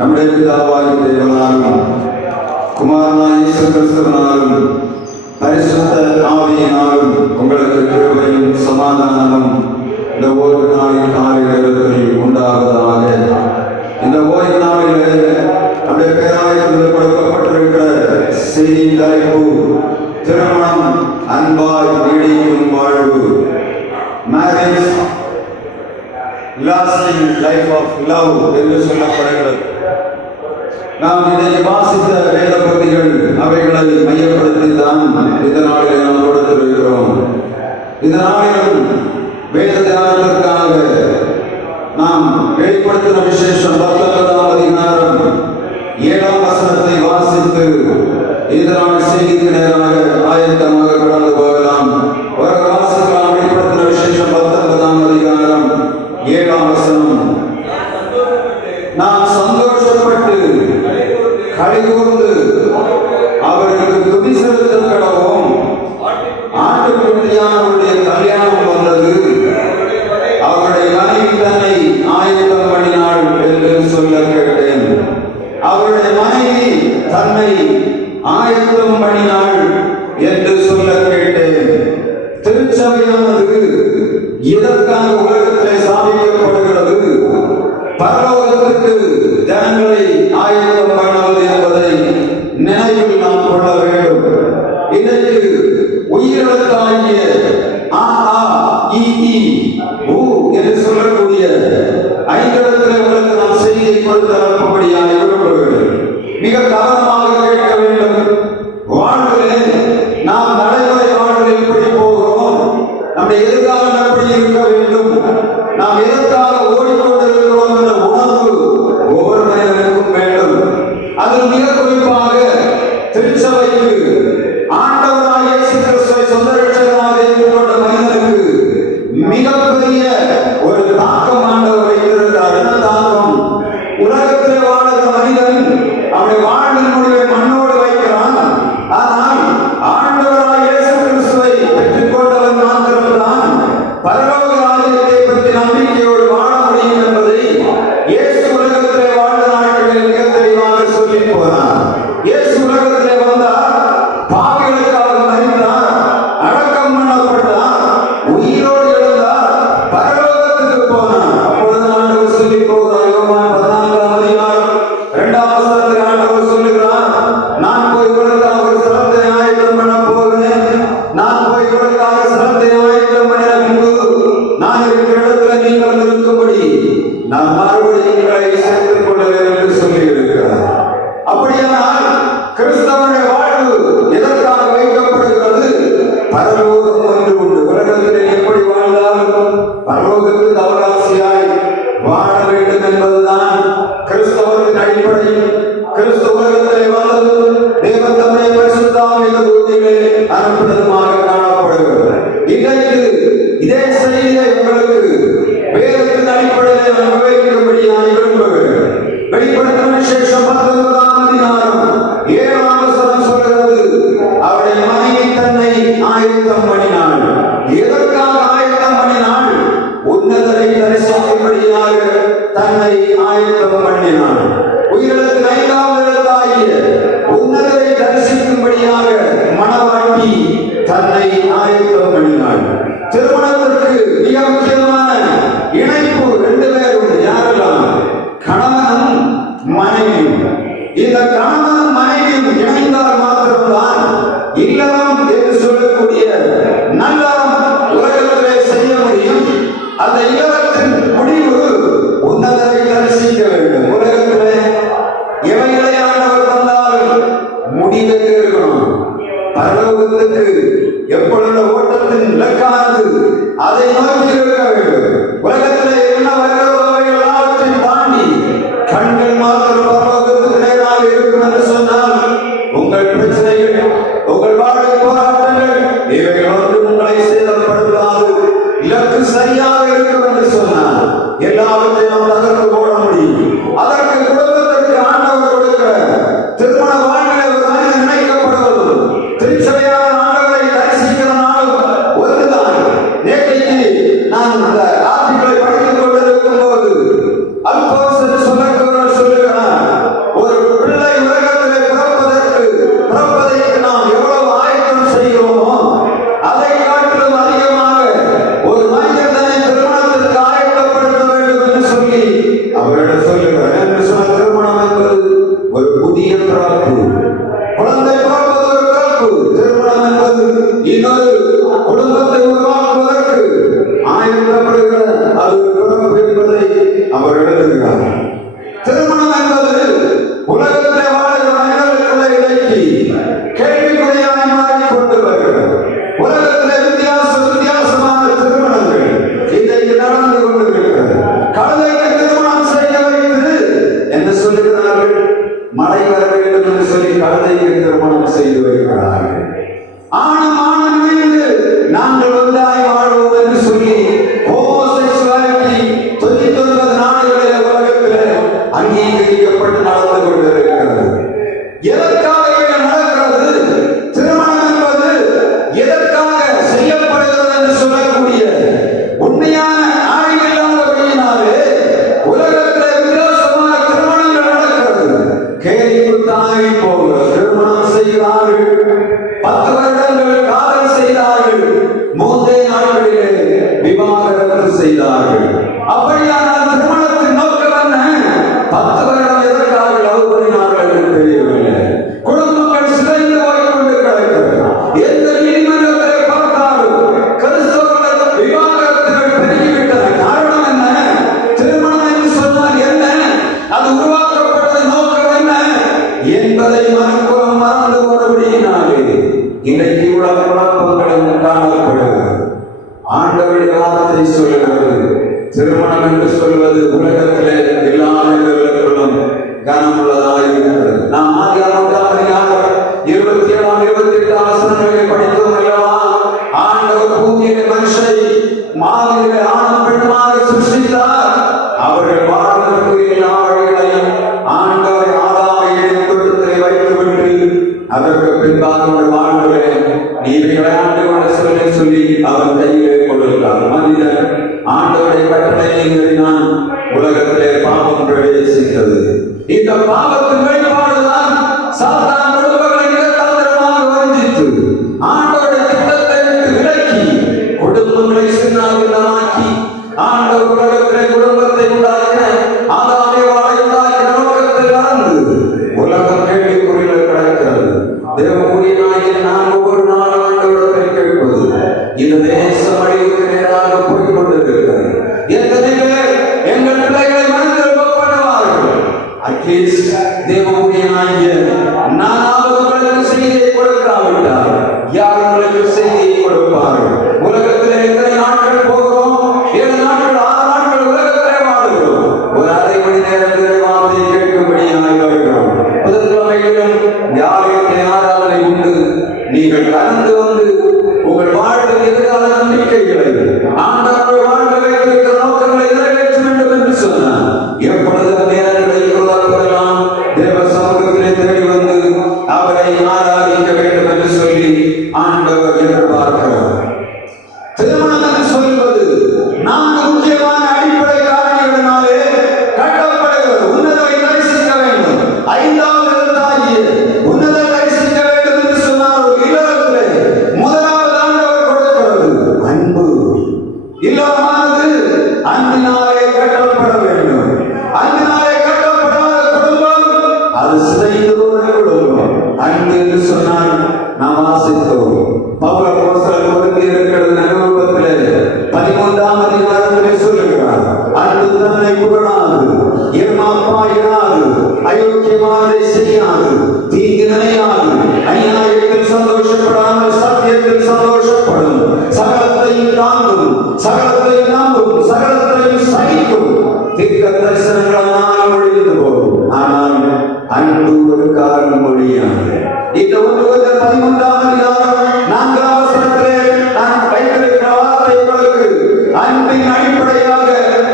நம்முடைய பிதாவாகிய தேவனாலும் குமாரனாகிய இயேசு கிறிஸ்துவினாலும் பரிசுத்த ஆவியினாலும் உங்களுக்கு கிருபையும் சமாதானமும் இந்த ஓய்வு நாளின் காலை நேரத்தில் உண்டாவதாக. இந்த ஓய்வு நாளிலே நம்முடைய பேராயத்தில் கொடுக்கப்பட்டிருக்கிற செய்தி தலைப்பு திருமணம் அன்பாய் நீடிக்கும் வாழ்வு, marriage lasting life of love என்று சொல்லப்படுகிறது. நாம் இதை வாசித்த வேத பகுதிகள் அவைகளை மையப்படுத்தி தான் இந்த நாளில் நாம் கொடுத்திருக்கிறோம். இந்த நாளிலும் வேத தியானத்திற்காக நாம் வெளிப்படுத்தின விசேஷம் 19ஆம் அதிகாரம் 7ஆம் வசனத்தை வாசித்து இந்த நாள் செய்திக்கு நேராக ஆயத்தமாக கடந்து போகலாம். ஒரு வாசிக்கலாம். வெளிப்படுத்தின விசேஷம் 19ஆம் அதிகாரம் 7ஆம் வசனம். நான் சந்தோஷப்பட்டு களிகூர்ந்து அவருக்கு துதி செலுத்த கடவும், ஆட்டுக்குட்டியானவருடைய கல்யாணம் வந்தது, அவருடைய மனைவி தன்னை ஆயத்தம் பண்ணினாள் என்று சொல்ல கேட்டேன். அவருடைய மனைவி தன்னை ஆயத்தம் பண்ணினாள் என்று சொல்ல கேட்டேன். திருச்சபையானது இதற்காக உலகத்திலே சாதிக்கப்படுகிறது. பரலோகத்திற்கு ஜனங்களை ஆயத்தம் பண்ணுவது என்பதை நினைவில் நாம் கொள்ள வேண்டும். இதற்கு உயிரிழந்தாகிய என்று சொல்லக்கூடிய ஐந்திடத்திலே உங்களுக்கு நாம் செய்தியை கொடுத்து அனுப்பும்படியாக விரும்புகிறேன். மிக கவனமாக கேட்க வேண்டும். வாழ்விலே நாம் நடைமுறை வாழ்வில் எப்படி போகிறோம், நம்முடைய எதிர்காலம் எப்படி இருக்க வேண்டும், நாம் எதற்காக ஓடிக்கொண்டிருக்கிறோம் என்ற உணர்வு ஒவ்வொரு மனிதனுக்கும் வேண்டும். அதில் மிக குறிப்பாக திருச்சபைக்கு ஆண்டவராகிய இயேசு கிறிஸ்துவை சொந்த இரட்சகராக ஏற்றுக்கொண்ட மனிதனுக்கு மிகப்பெரிய ஒரு தாக்கம் ஆண்டவர் வைத்திருக்கிறார். என்ன தாக்கம்? உலகத்தில் வாழ்கிற மனிதன் அவருடைய வாழ்வின் முடிவை மண்ணோடு வைக்கிறான். ஆனால் ஆண்டவராகிய இயேசு கிறிஸ்துவை பெற்றுக்கொண்டவன் மாத்திரம்தான் பரலோக ராஜ்யத்தை பற்றி நம்பிக்கையோடு வாழ முடியும் என்பதை இயேசு உலகத்திலே வாழ்ந்த நாட்களில் மிக தெளிவாக சொல்லி போனார். இயேசு உலகத்திலே வந்தார், பாவிகளுக்காக மரித்தார், அடக்கம் பண்ணப்பட்டார், உயிரோடு எழுந்தார், பரலோகத்துக்கு போனார். அப்பொழுது ஆண்டவர் சொல்லி போகிறார். யோவான் 14ஆம் அதிகாரம் 2ஆம் வசனத்தில் ஆண்டவர் சொல்லுகிறார், நான் போய் உங்களுக்காக ஒரு ஸ்தலத்தை ஆயத்தம் பண்ண போகிறேன். நான் போய் உங்களுக்காக ஸ்தலத்தை ஆயத்தம் பண்ணின பின்பு நான் இருக்கிற இடத்துல நீங்கள் இருக்கும்படி நான் மறுபடியும் உங்களை சேர்த்துக் கொள்வேன் என்று சொல்லி இருக்கிறார். அப்படியானால் கிறிஸ்தவனுடைய வாழ்வு எதற்காக வைக்கப்படுகிறது? பரலோகம் ஒன்று உண்டு. உலகத்திலே எப்படி வாழ்ந்தாலும் பரலோகத்துக்கு அவகாசியாய் வாழ வேண்டும் என்பதுதான் கிறிஸ்தவத்தின் அடிப்படை. கிறிஸ்து உலகத்திலே வந்தது தேவன் தம்மை பரிசுத்த ஆவியின் பூமியிலே அனுப்பினதுமாக காணப்படுகிறது. இன்றைக்கு இதே செய்தியை உங்களுக்கு வேதத்தின் அடிப்படையில் விவரிக்கும்படியாக விரும்புகிறேன். வெளிப்படுத்தின விசேஷம் 19ஆம் அதிகாரம் 7ஆம் வசனம் சொல்கிறது, அவருடைய மனைவி தன்னை ஆயத்தம் பண்ணினாள். எதற்காக ஆயத்தம் பண்ணினாள்? உன்னதரை தரிசிக்கும்படியாக தன்னை ஆயத்தம் பண்ணினாள். உயிரிழந்த 5ஆவது எழுத்தாகிய உன்னதரை தரிசிக்கும்படியாக மணவாட்டி தன்னை ஆயத்தம் பண்ணினாள். திருமணத்திற்கு மிக முக்கியமான இணைப்பு 2 பேர் உண்டு. யாரெல்லாம்? கணவனும் மனைவியும். இந்த கணவனும் மனைவியும் இணைந்தால் மாத்திரம்தான் இல்லறம் என்று சொல்லக்கூடிய நல்லறம் உலகத்திலே செய்ய முடியும். அந்த இல்லறத்தின் முடிவு உன்னதரை தரிசிக்க வேண்டும். உலகத்திலே எவைகளை ஆண்டவர் தந்தால் முடிவு இருக்கணும். பரலோகத்துக்கு எப்பொழுது ஓட்டத்தின் இலக்கானது அதை நோக்கி இருக்க வேண்டும். உலகத்திலே என்ன வருகிறதோ எல்லாவற்றையும் தாண்டி கண்கள் மாத்திரம் பரலோகத்துக்கு நேராக இருக்கும் என்று சொன்னால் உங்கள் பிரச்சனை அவர்களிடம் சொல்லுகிறார் என்று சொன்ன திருமணம் என்பது ஒரு புதிய பிறப்பு. குழந்தை பிறப்பது ஒரு பிறப்பு. திருமணம் என்பது இன்னொரு குடும்பத்தை உருவாக்குவதற்கு ஆயத்தப்படுகிற அது பிறப்பு என்பதை அவர் எழுதுகிறார். திருமணம் என்பது உலகத்திலே வாழ்கிற மனிதர்களுக்குள்ள இலக்கி கேள்விக்குறியாய் மாறிக் கொண்டு வருகிறது. உலகத்திலே வித்தியாசமான திருமணங்கள் இன்றைக்கு நடந்து கொண்டிருக்கிறது. கழுதைக்கு திருமணம் செய்ய வைத்து என்ன சொல்லுகிறார்கள்? மழை வர வேண்டும் என்று சொல்லி கழுதைக்கு திருமணம் செய்து வைக்கிறார்கள். ஆணும் மீது நாங்கள் ஒன்றாய் வாழ்வோம் என்று சொல்லி ஹோமோசெக்சுவாலிட்டி 99 நாடுகளிலே உலகத்திலே அங்கீகரிக்கப்பட்டு நடந்து கொண்டிருக்கிறது. எதற்காக நடக்கிறது? திருமணம் என்பது எதற்காக செய்யப்படுகிறது என்று சொல்லக்கூடிய உண்மையான ஆய்வில்லாதபடியினாலே உலகத்திலே வித்தியாசமான திருமணங்கள் நடக்கிறது. கேலிக்குத்தாகி போகிறது. திருமணம் செய்கிறார்கள், 10 வருடங்கள் காதல் செய்தார்கள், 3 நாட்களிலே விவாகரத்து செய்தார்கள். அப்படியானால் திருமணத்தின் நோக்கம் என்ன? 10 வருடம் எதற்காக லவ் பண்ணினார்கள் என்று தெரியவில்லை. குடும்பங்கள் சிதைந்து போய்கொண்டு கிடக்கிறது. எந்த நீதிமன்றத்தை பார்த்தாலும் கிறிஸ்தவர்கள் விவாகரத்துகள் பெருகிவிட்டன. காரணம் என்ன? திருமணம் என்று சொன்னால் என்ன? அது உருவாக்கப்பட்டது நோக்கம் என்ன என்பதை மனக்குறம் மறந்து போனபடியினாலே இன்றைக்கு உலக குழப்பங்களும் காணப்படுகிறது. ஆண்டவருடைய வார்த்தை சொல்லுகிறது, திருமணம் என்று சொல்வது உலகத்திலே எல்லா மனிதர்களுக்கும் கனமுள்ளதாக இருக்கிறது. நாம் ஆதியாகமம் 27 28 வசனங்களை படித்தோம் அல்லவா? ஆண்டவர் பூமியிலே மனுஷனை மாதிரிலே ஆணும் பெண்ணுமாக சிருஷ்டித்தார். அவர்கள் வாழ்வதற்குரிய எல்லா வழிகளையும் ஆண்டவர் ஆதாமை தோட்டத்திலே வைத்துவிட்டு அதற்கு பின்பாக வாழ்வுகளே நீதிகளை ஆண்டு கொண்டு சொல்லி அவர் கையிலே கொடுத்தார். மனிதன் ஆண்டவருடைய கட்டளையை மீறினான். உலகத்திலே பாவம் பிரவேசித்தது. இந்த பாவத்தின் வெளிப்பாடுதான் சாத்தான் குடும்பங்களை நிரந்தரமாக வஞ்சித்து ஆண்டவருடைய திட்டத்தை விட்டு விலக்கி குடும்பங்களை சின்னாபின்னமாக்கி ஆண்டவர் உலகத்திலே குடும்பத்தை உண்டாக்கின ஆதாமே வாழை உண்டாக்கின நோக்கத்தில் நடந்து உலகம் கேள்விக்குறியில் கிடக்கிறது. தேவபூரியனாகிய நான் ஒவ்வொரு நாளும் ஆண்டவரிடத்தை கேட்பது, இந்த தேசம் அழிவுக்கு நேராக போய் கொண்டிருக்கிறது. எத்தனை பேர் எங்கள் பிள்ளைகளை மனதில் பண்ணுவார்கள்? அட்லீஸ்ட் தேவபூரியனாகிய நானாவது உங்களுக்கு செய்தியை கொடுக்காவிட்டால் யார் உங்களுக்கு செய்தியை கொடுப்பார்கள்? உலகத்திலே எத்தனை நாட்கள் போகிறோம்? 7 நாட்கள் 6 நாட்கள் உலகத்திலே வாழ்கிறோம். ஒரு அரை மணி நேரத்தில் வார்த்தையை கேட்கும்படியாக வருகிறோம். புதன்கிழமைகளிலும் யாரையும் ஆராதனை உண்டு. நீங்கள் கலந்து வந்து உங்கள் வாழ்வில் எதிர்கால நம்பிக்கைகளை ஆண்டவருடைய வாழ்வில் இருக்கிற நோக்கங்களை நிறைவேற்ற வேண்டும் என்று சொன்னார். எப்பொழுது நேரங்களை கொள்ளாதெல்லாம் தேவ சமூகத்திலே தேடி வந்து அவரை ஆராதிக்க வேண்டும் என்று சொல்லி ஆண்டவர் எதிர்பார்க்கிறார். திருமணம் என்று சொல்வது 4 முக்கியமான அடிப்படை காரணிகளினாலே கட்டப்படுகிறது. உன்னதரை தரிசிக்க வேண்டும். 5வது எழுத்தாகிய உன்னதரை தரிசிக்க வேண்டும் என்று சொன்னார். ஒரு இல்லறத்திலே முதலாவது ஆண்டவர் கொடுக்கிறது அன்பு. இல்லறமானது அன்பினாலே கட்டப்பட வேண்டும். அன்பினாலே கட்டப்படாத குடும்பம் அது சிதைந்து போன குடும்பம். அன்பு என்று சொன்னால் நாம் வாசித்தோம். பவுல் அப்போஸ்தலன் ஒருத்தி இருக்கிறது நிருபத்திலே 13ஆம் அதிகாரத்திலே சொல்லுகிறார், அன்பு தன்னை புகழாது, ஏமாப்பாயிராது, அயோக்கியமானதை செய்யாது, தீங்கு நினையாது, அநியாயத்தில் சந்தோஷப்படாமல் சத்தியத்தில் சந்தோஷப்படும், சகலத்தையும் தாங்கும், சகலத்தையும் நம்பும், சகலத்தையும் சகிக்கும். தீர்க்க தரிசனங்களால் ஒழிந்து போகும், ஆனால் அன்பு ஒரு காரணம் ஒழியாது. இந்த 13ஆம் அதிகாரம் 4ஆம் வசனத்திலே நான் வைத்திருக்கிற வார்த்தை உங்களுக்கு அன்பின் அடிப்படையாக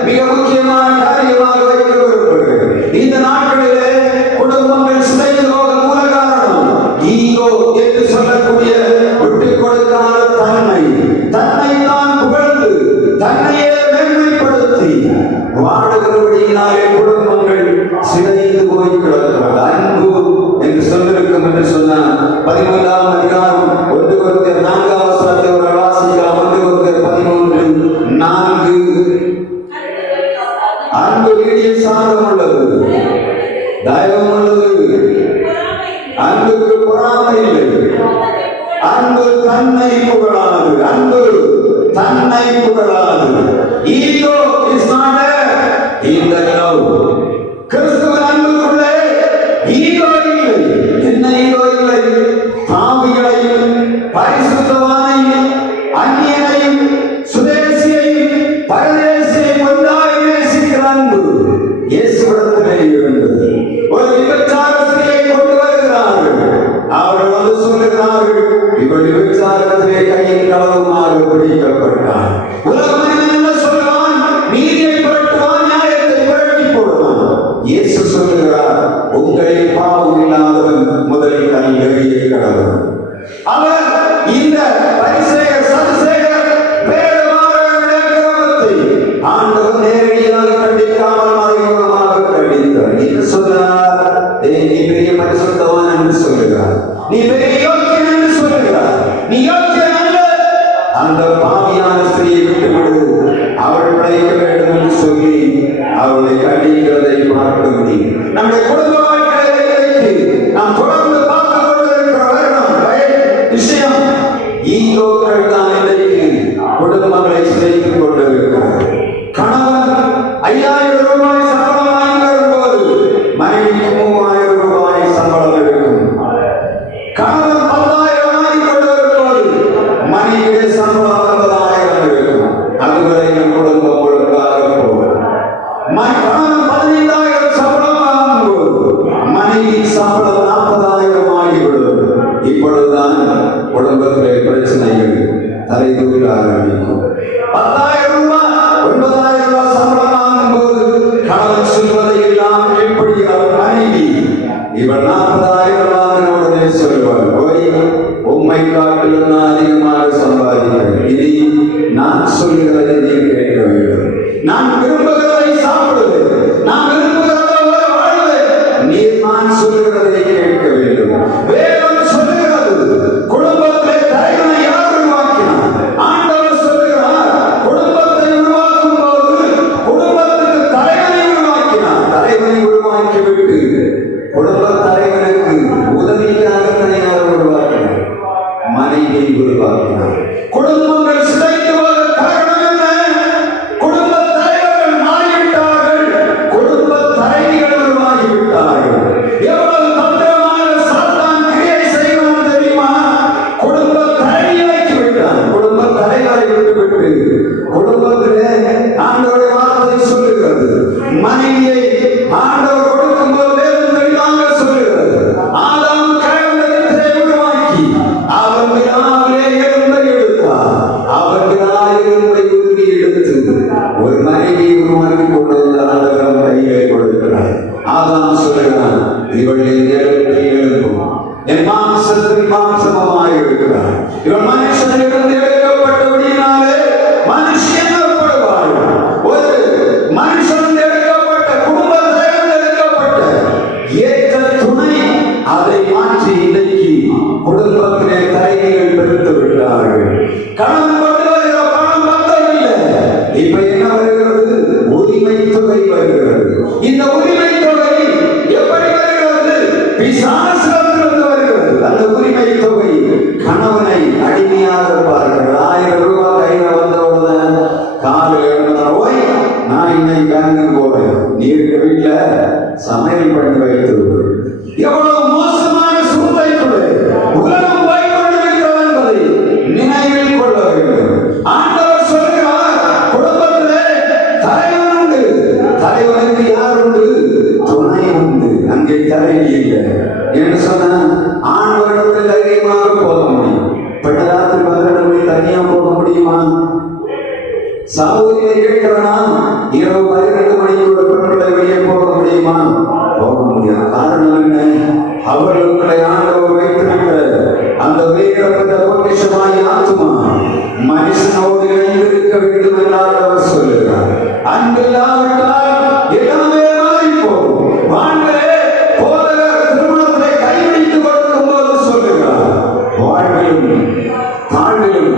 மிக முக்கியமான காரியமாக வைக்க விரும்புகிறேன். இந்த நாட்களிலே குடும்பங்கள் சிதைந்து போக மூல காரணம் ஈகோ என்று சொல்லக்கூடிய விட்டுக் கொடுக்காத தன்மை. தன்னை தான் புகழ்ந்து தன்னையே மேன்மைப்படுத்தி வாழுகிறபடியினாலே குடும்பங்கள் சிதைந்து போய் கிடக்கிறது. அன்பு என்று சொல்லிருக்கும் என்று சொன்னார். 13ஆம் அதிகாரம் 1 கொரிந்தியர் 4ஆம் வசனத்தை ஒரு வாசிக்கலாம். 1 கொரிந்தியர் 13:4 அன்பு சாந்தம் உள்ளது, தயவும் உள்ளது, அன்புக்கு பொறாமை இல்லை, அன்பு தன்னை புகழாது, அன்பு தன்னை புகழாது. Ego is not in the love. கிறிஸ்துவின் அன்புக்குள்ளே ஈகோ இல்லை. என்ன ஈகோ இல்லை? பாவிகளையும் பரிசுத்தவானையும் அந்நியனையும் சுதேசியையும் பரதேசியையும் ஒன்றாய் நேசிக்கிற அன்பு இயேசுவிடத்திலே இருந்தது. ஒரு விபச்சார ஸ்திரியை கொண்டு வருகிறார்கள். அவர்கள் வந்து சொல்லுகிறார்கள், இவள் விபச்சாரத்திலே கையில் களவுமாக பிடிக்கப்பட்டார். உலக மனிதன் என்ன சொல்லுவான்? நீதியை புரட்டுவான், நியாயத்தை புரட்டி போடுவான். இயேசு சொல்லுகிறார், உங்களில் பாவம் இல்லாதவன் முதலில் கல் எறிய கடவன். அவர் இந்த பரிசேயர் சதுசேயர் வேதமானவர்களுடைய கிரமத்தை ஆண்டவர் நேரடியாக கண்டிக்காமல் மறைமுகமாக கண்டித்தார். என்ன சொல்றார்? நீ பெரிய பரிசுத்தவான் என்று சொல்லுகிறார், நீ பெரிய யோக்கியன் என்று சொல்லுகிறார். நீ யோக்கியன் அல்ல. அந்த பாவியான ஸ்திரியை விட்டுவிடு, அவள் பிழைக்க வேண்டும் என்று சொல்லி அவளை கண்டிக்கிறதை பார்க்க முடியும். நம்முடைய குடும்ப வாழ்க்கையை நாம் தொடர்ந்து பார்த்து கொண்டிருக்கிற விஷயம் ஈகோக்கள் தான் இன்றைக்கு குடும்பங்களை சிதைத்துக் கொண்டிருக்கிறார். கணவன் 5000 ரூபாய் சம்பளம் வாங்கி வரும்போது மனைவிக்கு 3000 ரூபாய் சம்பளம் இருக்கும். கணவன் 10,000 வாங்கி கொண்டு வரும்போது மனைவியுடைய சம்பளம் 50,000 இருக்கும். அதுவரைக்கும் குடும்பம் ஒழுங்காக போகும். கணவன் 15,000 சம்பளம் வாங்கும்போது மனைவி சம்பளம் 40,000 ஆகிவிடும். இப்பொழுதுதான் குடும்பத்திலே பிரச்சனைகள் தலை தூக்க ஆரம்பிக்கும். 10,000 ரூபாய் 9,000 ரூபாய் சம்பளம் வாங்கும்போது கணவன் சொல்வதை எல்லாம் கீழ்ப்படுகிற மனைவி இவள் 40,000 வாங்கின உடனே சொல்வார், போய் உம்மை காட்டிலும் நான் அதிகமாக சம்பாதிக்கிறேன், இனி நான் சொல்லுகிறதை நீ கேட்க வேண்டும், நான் விரும்புகிறதை சாப்பிடுவேன், நான் விரும்புகிறதை வாழ்வேன், நீர் நான் சொல்லுகிறதை கேட்க வேண்டும். வேதம் சொல்லுகிறது, குடும்பத்திலே தலைவனை யார் உருவாக்கினார்? ஆண்டவர் சொல்லுகிறார், குடும்பத்தை உருவாக்கும் போது குடும்பத்துக்கு தலைவனை உருவாக்கினார். தலைவனை உருவாக்கிவிட்டு குடும்ப தலைவனுக்கு உதவியாக தனியார் உருவாக்கினார், மனைவியை உருவாக்கினார். குடும்பங்கள் சிதைத்து வர காரணம் என்ன? குடும்ப தலைவர்கள் மாறிவிட்டார்கள், குடும்ப தலைவிகள் உருவாகிவிட்டார்கள். எவ்வளவு தந்திரமான சாத்தான் கிரியை செய்வான் தெரியுமா? குடும்ப தலைவியாக்கி விட்டான். குடும்ப தலைவரை விட்டுவிட்டு குடும்பத்திலே ஆண்டவருடைய வார்த்தை சொல்லுகிறது, மனைவியை ஆண்டவர் கொடுக்கும் போது வேதம் தெளிவாக சொல்லுகிறது, ஆதாம் கயவனிடத்திலே உருவாக்கி அவன் வினாவிலே எறும்பை எடுத்தார். அவன் வினாவிலே உருவி எடுத்து ஒரு மனைவியை உருவாக்கி கொண்டு வந்த ஆண்டவரம் கையிலே கொடுக்கிறார். ஆதாம் சொல்லுகிறான், இவள் எழுப்பும் என் மாம்சத்தின் மாம்சமாய் இருக்கிறார். இவன் மனுஷனிலிருந்து எடுக்கப்பட்டபடியினாலே மனுஷன் எனப்படுவாள். ஒரு மனுஷன் எடுக்கப்பட்ட குடும்பத்திலிருந்து எடுக்கப்பட்ட ஏற்ற துணை அதை மாற்றி இன்றைக்கு குடும்பத்திலே தலைவிகள் பெருத்து விட்டார்கள். கடன் கொண்டு வருகிற பணம் பத்தவில்லை. இப்ப என்ன வருகிறது? உரிமை தொகை வருகிறது. இந்த உரிமை தொகை எப்படி வருகிறது? பிசாசிலிருந்து வருகிறது. அந்த உரிமை தொகை கணவனை அடிமையாக பார்க்கிறது. 1000 ரூபாய் கையில வந்தவுடன் காலையில் எழுந்தோம், ஓய் நான் இன்னைக்கு பேங்கு போறேன், நீ இருக்க வீட்டுல சமையல் பண்ணி வைத்து. எவ்வளவு மோசமான சூழ்நிலை உலகம் போய் கொண்டிருக்கிறது என்பதை நினைவில் கொள்ள வேண்டும். ஆண்டவர் சொல்கிறார், குடும்பத்திலே தலைவன் உண்டு, தலைவனுக்கு யார் உண்டு? துணை உண்டு. அங்கே தலைவி இல்லை என்று சொன்ன ஆண்டவரிடத்தில் தைரியமாக போக முடியும். பெண்ணராத்திரி 12 மணி தனியா போக முடியுமா? சமூகத்தை கேட்கிறனா இரவு 12 மணிக்கு பெண்களை வெளியே போக முடியுமா? போக முடியாது. காரணம் என்ன? அவர்களுடைய ஆண்டவர் வைத்திருக்கிற அந்த உயரப்பட்ட பொக்கிஷமாய் ஆத்துமா மனுஷனோடு இணைந்திருக்க வேண்டும் என்றால் அவர் சொல்லுகிறார். அன்பில்லாவிட்டால் எல்லாமே மாறி போகும். வாழ்களே, போதகர் திருமணத்தை கைவிடித்துக் கொடுக்கும் போது சொல்லுகிறார், வாழ்விலும் தாழ்விலும்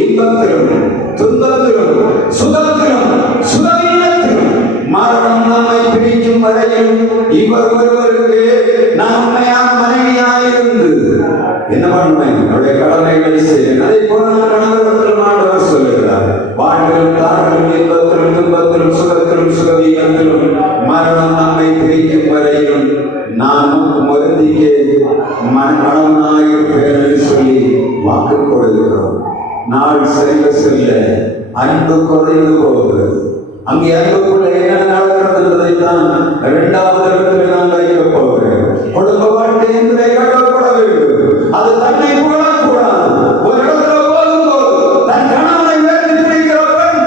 இன்பத்திலும் துன்பத்திலும் சுகத்திலும் சுகவீனத்திலும் மரணம் நம்மை வரையில் இவர் ஒருவருக்கு நான் உண்மையான மனைவியாயிருந்து என்ன பண்ணுவேன்? அவருடைய கடமைகளை செய்வேன். அதை போல நான் கணவரிடத்தில் ஆண்டவர் சொல்லுகிறார், வாழ்விலும் தாழ்விலும் இன்பத்திலும் துன்பத்திலும் சுகத்திலும் சுகவீனத்திலும் மரணம் நம்மை பிரிக்கும் வரையிலும் நான் மருந்திக்கு மனமாயிருப்பேன் என்று சொல்லி வாக்கு கொடுக்கிறோம். நாள் செல்ல செல்ல அன்பு குறைந்து போகிறது. அங்கே அன்புக்குள்ள என்ன நடக்கிறது என்பதைத்தான் இரண்டாவது இடத்தில் நான் வைக்கப் போகிறேன். குடும்ப வாழ்க்கை என்பதை கட்டப்பட வேண்டும். அது தன்னை புகழக்கூடாது. ஒரு இடத்துல போகும்போது தன் கணவனை உயர்த்தி பிடிக்கிற பெண்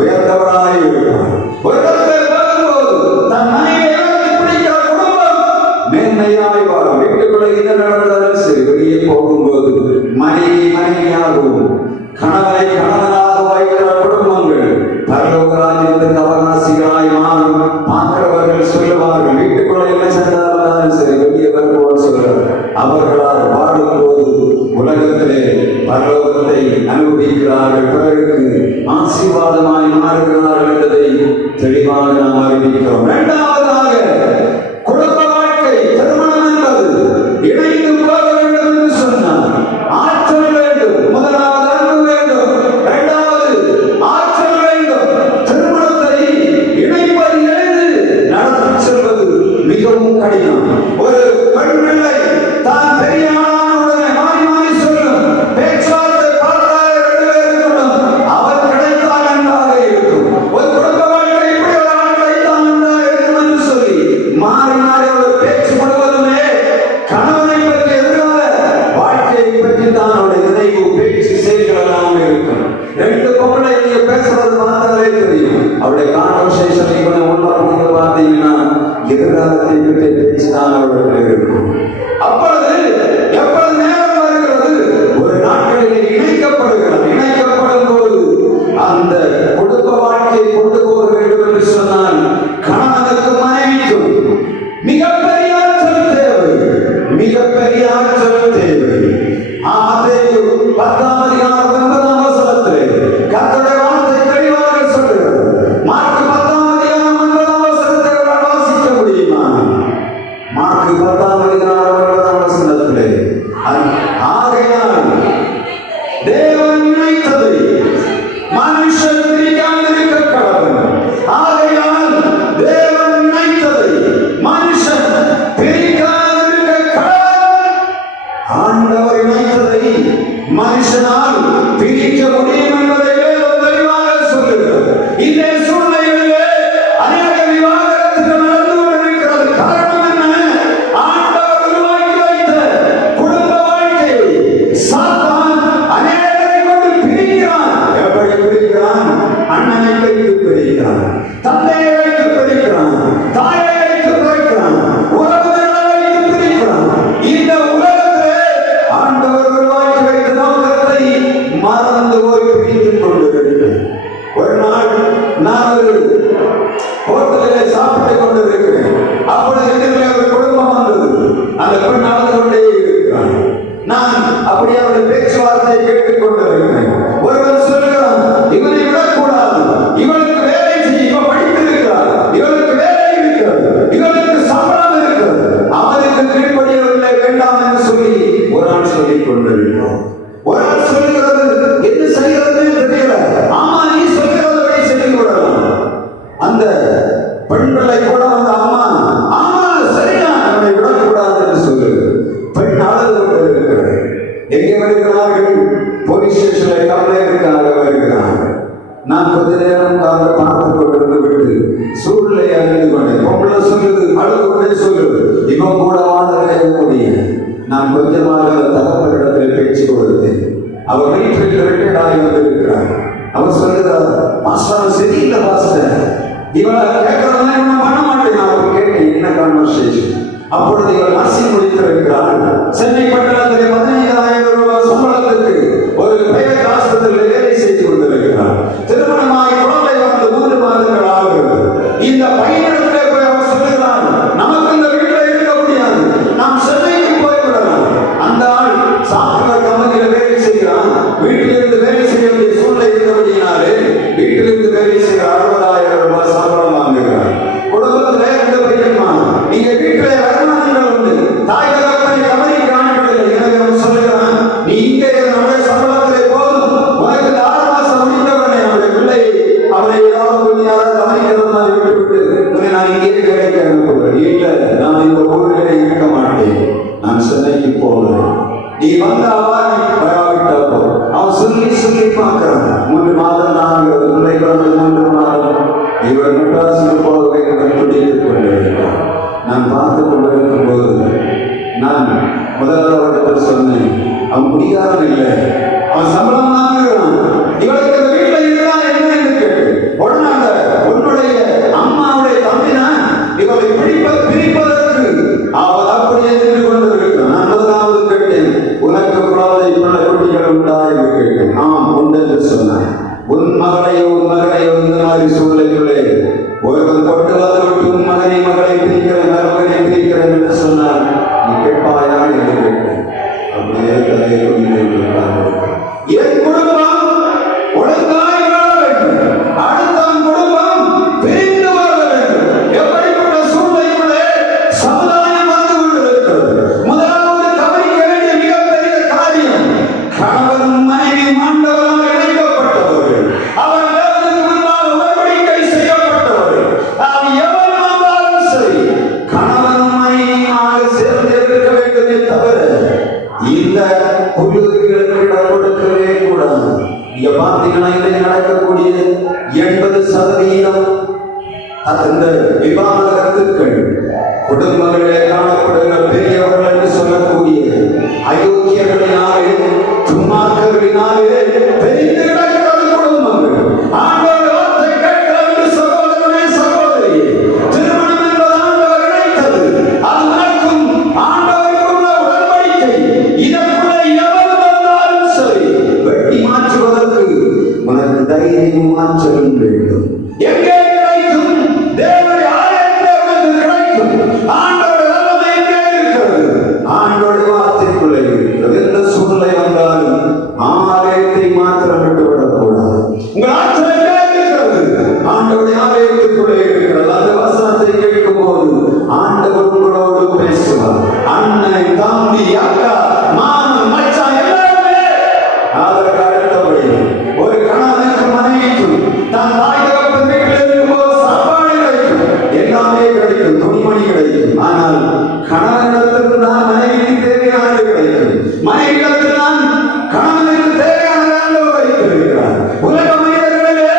உயர்ந்தவராய் இருப்பார். ஒரு இடத்துல போகும்போது தன் மனைவியை உயர்த்தி பிடிக்கிற குடும்பம் மேன்மையாய் வாழும். வீட்டுக்குள்ள இது நடந்தாலும் சரி, வெளியே போகும்போது மனைவி மனைவியாகவும் கணவனை கணவனாக வைக்கிற குடும்பங்கள் பரலோகராஜ்யத்திற்கு அவகாசிகளாய் மாறும். பார்க்கிறவர்கள் சொல்லுவார்கள், வீட்டுக்குள்ள என்ன சென்றாலும் சரி, வெளியே வருவோம் சொல்றார். அவர்களால் வாழும்போது உலகத்திலே பரலோகத்தை அனுபவிக்கிறார்கள், பிறருக்கு ஆசீர்வாதமாய் மாறுகிறார்கள் என்பதை தெளிவாக நாம் அறிவிக்கிறோம். இரண்டாவதாக, குடும்ப வாழ்க்கை திருமணம் என்பது இணைந்து போக வேண்டும் என்று சொன்னார். ஆற்றல் வேண்டும். முதலாவது அன்பு வேண்டும். இரண்டாவது ஆற்றல் வேண்டும். திருமணத்தை இணைப்பது எழுது, நடத்தி செல்வது மிகவும் கடினம். ஒரு பெண் பிள்ளை தான் பெரிய ஆளானவுடனே மாறி மாறி சொல்லும் பேச்சுவார்த்தை பார்த்தால் 2 பேருக்கும் அவர் கிடைத்தால் நன்றாக இருக்கும். ஒரு குடும்ப வாழ்க்கை இப்படி ஒரு ஆள் கிடைத்தால் நன்றாக இருக்கும் என்று சொல்லி மாறி மாறி ஒரு பேச்சு முழுவதுமே கணவனை பற்றி எதிராக வாழ்க்கையை பற்றி தான் அவருடைய நினைவு பேச்சு செய்திகளெல்லாம் இருக்கும். 2 பொம்பளை நீங்க பேசுறது பார்த்தாலே தெரியும். அவருடைய கான்வர்சேஷன் உள்ள பார்த்தீங்கன்னா எதிர்காலத்தை பற்றி பேச்சு தான் அவர்களுக்கு இருக்கும். அப்பொழுது எப்பொழுது நேரம் வருகிறது, ஒரு நாட்களில் இணைக்கப்படுகிறது. இணைக்கப்படும் போது அந்த குடும்ப வாழ்க்கையை கொண்டு போக வேண்டும் என்று சொன்னால் கணவனுக்கும் மனைவிக்கும் மிகப்பெரிய ஆற்றல் தேவை. மிகப்பெரிய ஆற்றல் தேவை. மத்தேயு 10ஆம் அதிகாரம் 9ஆம் வசனத்திலே கர்த்தருடைய வார்த்தை தெளிவாக சொல்கிறது. மார்க்கு 10ஆம் அதிகாரம் 9ஆம் வசனத்தை வாசிக்க முடியுமா? மார்க்கு 10ஆம் அதிகாரம் 9ஆம் வசனத்திலே, ஆகையால் தேவன் இணைத்ததை மனுஷன் பிரிக்காமல் இருக்க கடவன். ஆகையால் தேவன் இணைத்ததை மனுஷன் பிரிக்காமல் இருக்க கடவன். ஆண்டவர் இணைத்ததை மனுஷனால் பிரிக்க முடியும் என்பதை வேதம் தெளிவாக சொல்லுகிறது. இதே சூழ்நிலையிலே அநேக விவாகரத்துகள் நடந்து கொண்டிருக்கிறது. காரணம் என்ன? ஆண்டவர் உருவாக்கி வைத்த குடும்ப வாழ்க்கையை சாத்தான் அநேகரை கொண்டு பிரிக்கிறான். எப்படி பிரிக்கிறான்? அண்ணனை வைத்து பிரிக்கிறான், தந்தையை வைத்து பிரிக்கிறான், தாயை வைத்து பிரிக்கிறான், உறவுகளை வைத்து பிரிக்கிறான். இந்த உலகத்திலே ஆண்டவர் உருவாக்கி வைத்த நோக்கத்தை மறந்து போய் பிரித்துக் கொண்டிருக்கிறார். ஒரு நாள் நான் ஒரு ஹோட்டலிலே சாப்பிட்டுக் கொண்டிருக்கிறேன். அப்பொழுது எதிரிலே ஒரு குடும்பம் வந்தது. அந்த பெண் நடந்து கொண்டே இருக்கிறான். நான் அப்படியே அவருடைய பேச்சுவார்த்தையை கேட்டுக் கொண்டிருக்கிறேன். ஒருவன் சொல்கிறான், இவனை விடக்கூடாது, இவனுக்கு வேலை செய்ய, இவன் படித்திருக்கிறார், இவனுக்கு வேலை இருக்கிறது, இவனுக்கு சம்பளம் இருக்கிறது, அவனுக்கு கீழ்ப்படியவில்லை, வேண்டாம் என்று சொல்லி ஒரு ஆள் சொல்லிக் கொண்டிருக்கிறான். ஒரு ஆள் சொல்லுகிறது, என்ன செய்கிறது தெரியல. ஆமா, நீ சொல்கிறதை செய்து விடலாம். அந்த பெண் பிள்ளை கூட வந்து, அம்மா ஆமா சரியா, அவனை விடக்கூடாது என்று சொல்லு. பெண் அழுது கொண்டு இருக்கிறார். எங்கே வருகிறார்கள்? போலீஸ் ஸ்டேஷன்ல கம்ப்ளைண்ட்டுக்காக வருகிறார்கள். நான் கொஞ்ச நேரம் பார்த்து கொண்டிருந்து விட்டு சூழ்நிலை அறிந்து கொண்டேன். பொம்பளை சொல்லுது, அழுது கொண்டே சொல்லுது, இவன் கூட வாழவே முடியும். நான் கொஞ்சமாக தகப்பனிடத்தில் பேச்சு கொடுத்தேன். அவர் வீட்டில் ரிட்டையர்டாகி வந்திருக்கிறார். அவர் சொல்லுகிறார், மாஸ்டர் சரியில்லை பாஸ்டர், இவளை கேட்கறதுனா இவனை பண்ண மாட்டேன். அவர் கேட்டேன், என்ன கான்வர்சேஷன்? அப்பொழுது இவர் ஆசி முடித்திருக்கிறார். சென்னை பட்டணத்திலே 15,000 ரூபாய் சம்பளத்துக்கு ஒரு பிரைவேட் ஆஸ்பத்திரியில் வேலை செய்து கொண்டிருக்கிறார். திருமணமாகி குழந்தை வந்து 3 மாதங்கள் ஆகிறது. இந்த பையனிடத்திலே போய் அவர் சொல்லுகிறார், நமக்கு இந்த வீட்டில் இருக்க முடியாது, நாம் சென்னைக்கு போய்விடலாம். அந்த ஆள் சாப்ட்வேர் கம்பெனியில் வேலை செய்கிறான். வீட்டிலிருந்து வேலை செய்ய வேண்டிய சூழ்நிலை இருந்தபடியினாலே வீட்டிலிருந்து வேலை செய்ய 60,000 ரூபாய் சம்பளம் வாங்குகிறார். குடும்பத்தில் 2 வேலைக்கு அனுப்புகிறேன். இல்ல, நான் இந்த ஊரிலே இருக்க மாட்டேன், நான் சென்னைக்கு போகிறேன். நீ வந்தாவா, நீ வராவிட்டாவோ? அவன் சொல்லி சொல்லி பார்க்கிறான். 3 மாதம் நாங்கள் பிள்ளை பிறந்து 3 மாதம் இவர் மெட்ராஸுக்கு போக வேண்டும் துடித்துக் கொண்டிருக்கிறார். நான் பார்த்து கொண்டிருக்கும் போது நான் முதல்வரிடத்தில் சொன்னேன், அவன் குடிகாரன் இல்லை, அவன் சம்பளம் வாங்குகிறான், இவளுக்கு இந்த வீட்டில் இருக்கிறான் என்ன என்று கேட்டு உடனே உன்னுடைய அம்மாவுடைய தம்பிதான் இவளை பிரிப்பதற்கு அவள் அப்படியே நின்று கொண்டிருக்கிறான். நான் முதலாவது கேட்டேன், உனக்கு குழந்தை பிள்ளை குட்டிகள் உண்டா என்று கேட்டேன். ஆம் உண்டு என்று சொன்னான். உன் மகளையோ உன் மகனையோ இந்த மாதிரி சூழ்நிலைகளே ஒருவன் கொண்டு வந்து உன் மகனை பிரிக்கிறேன் மகனை பிரிக்கிறேன் என்று சொன்னார். நீ கேட்பாயா என்று கேட்டேன். அப்படியே கதையை என் குடும்பம் ஒழுங்காய் வாழ வேண்டும், அடுத்தவன் குடும்பம் பிரிந்து வாழ வேண்டும். எப்படிப்பட்ட சூழ்நிலைகளே சமுதாயம் வந்து கொண்டிருக்கிறது. முதலாவது கவனிக்க வேண்டிய மிகப்பெரிய காரியம், கணவன் மனைவி ஆண்டவரால் இணைக்கப்பட்டவர்கள், அவர்களுக்கு முன்பாக உடன்படிக்கை செய்யப்பட்டவர்கள். அது எவன் வந்தாலும் சரி கணவன் மனைவியாக சேர்ந்து இருக்க வேண்டுமே தவிர இந்த புல்லுகளுக்கு இடம் கொடுக்கவே கூடாது. இங்க பார்த்தீங்கன்னா இன்னைக்கு நடக்கக்கூடிய 80% அந்த விவாகரத்துக்கள் குடும்பங்களிலே காணப்படுகிற பெரியவர்கள் என்று சொல்லக்கூடிய அயோக்கியர்களினாலே துன்மார்க்கர்களினாலே பெரிந்து கிடக்கிறது குடும்பங்கள். ஆண்டவர் வார்த்தை கேட்கிறது சகோதரனே சகோதரியே, திருமணம் என்பது ஆண்டவர் இணைத்தது. அது நடக்கும் ஆண்டவருக்கும் உடன்படிக்கை. இதற்குள்ளே எவர் வந்தாலும் சரி வெட்டி மாற்றுவதற்கு உனக்கு தைரியம் மாற்றம் வேண்டும். எங்கே கிடைக்கும்? தேவனுடைய ஆலயத்திலே உனக்கு கிடைக்கும். ஆண்டவருடைய வல்லமை எங்கே இருக்கிறது? ஆண்டவருடைய வார்த்தைக்குள்ளே இருக்கிறது. எந்த சூழ்நிலை வந்தாலும் ஆலயத்தை மாத்திரம் விட்டுவிடக் கூடாது. உங்கள் ஆற்றல் எங்கே இருக்கிறது? ஆண்டவருடைய ஆலயத்துக்குள்ளே இருக்கிறது. அந்த வசனத்தை கேட்கும் போது ஆண்டவர் உங்களோடு பேசுவார். அண்ணன், தம்பி, அக்கா, மாமன், மச்சான் எல்லாருமே அதற்கு அடுத்தபடி ஒரு கணவனுக்கு மனைவிக்கும் தன் தாய் தகப்பன் வீட்டில் இருக்கும்போது சாப்பாடு கிடைக்கும், எல்லாமே கிடைக்கும், துணிமணி கிடைக்கும். ஆனால் கணவனிடத்திற்கு தான் மனைவிக்கு தேவையானது கிடைக்கும், மனைவியிடத்தில் தான் கணவனுக்கு தேவையானது வைத்திருக்கிறார். உலக மனிதர்களிலே